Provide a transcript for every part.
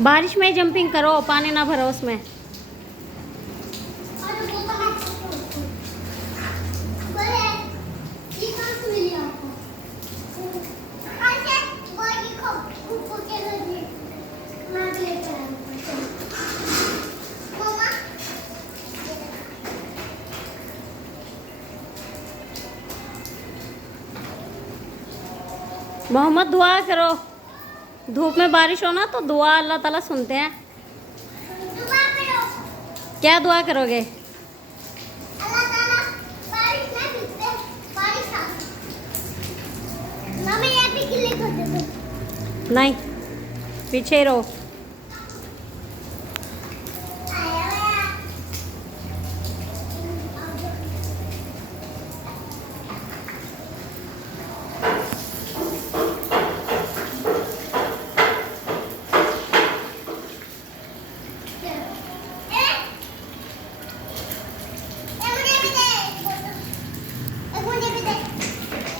बारिश में जंपिंग करो, पानी ना भरो उसमें। मोहम्मद दुआ करो, धूप में बारिश हो ना तो दुआ अल्लाह ताला सुनते हैं। दुआ करो। क्या दुआ करोगे? अल्लाह ताला बारिश ना भिजते, बारिश आ। मम्मी ये भी गिले कर दे दो। नहीं, पीछे ही रहो।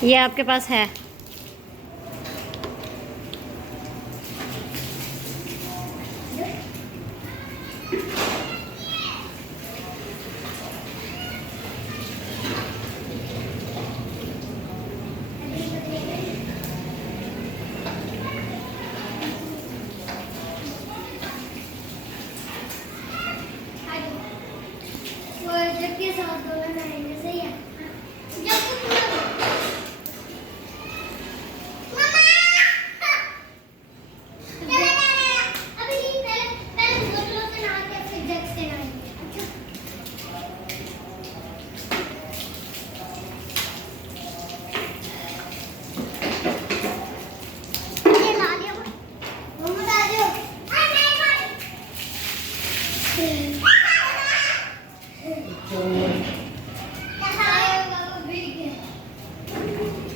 ये आपके पास है। के साथ दोनों रहेंगे, सही है।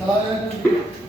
चला